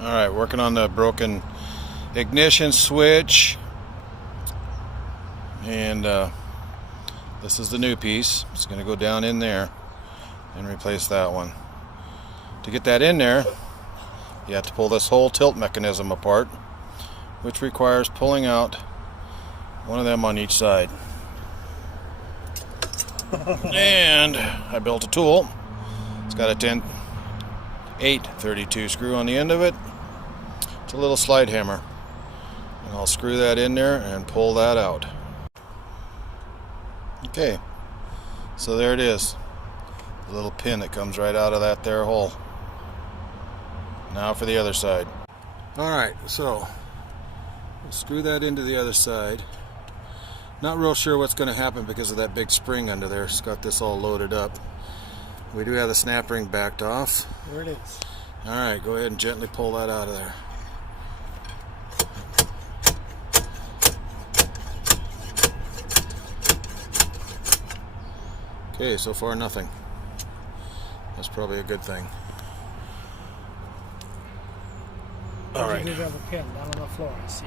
Alright, working on the broken ignition switch. And this is the new piece. It's going to go down in there and replace that one. To get that in there, you have to pull this whole tilt mechanism apart, which requires pulling out one of them on each side. And I built a tool. It's got a 832 screw on the end of it. It's a little slide hammer. And I'll screw that in there and pull that out. Okay, so there it is. The little pin that comes right out of that there hole. Now for the other side. Alright, so we'll screw that into the other side. Not real sure what's going to happen because of that big spring under there. It's got this all loaded up. We do have the snap ring backed off. There it is. Alright, go ahead and gently pull that out of there. Okay, so far nothing. That's probably a good thing. Alright. You do have a pin down on the floor, I see.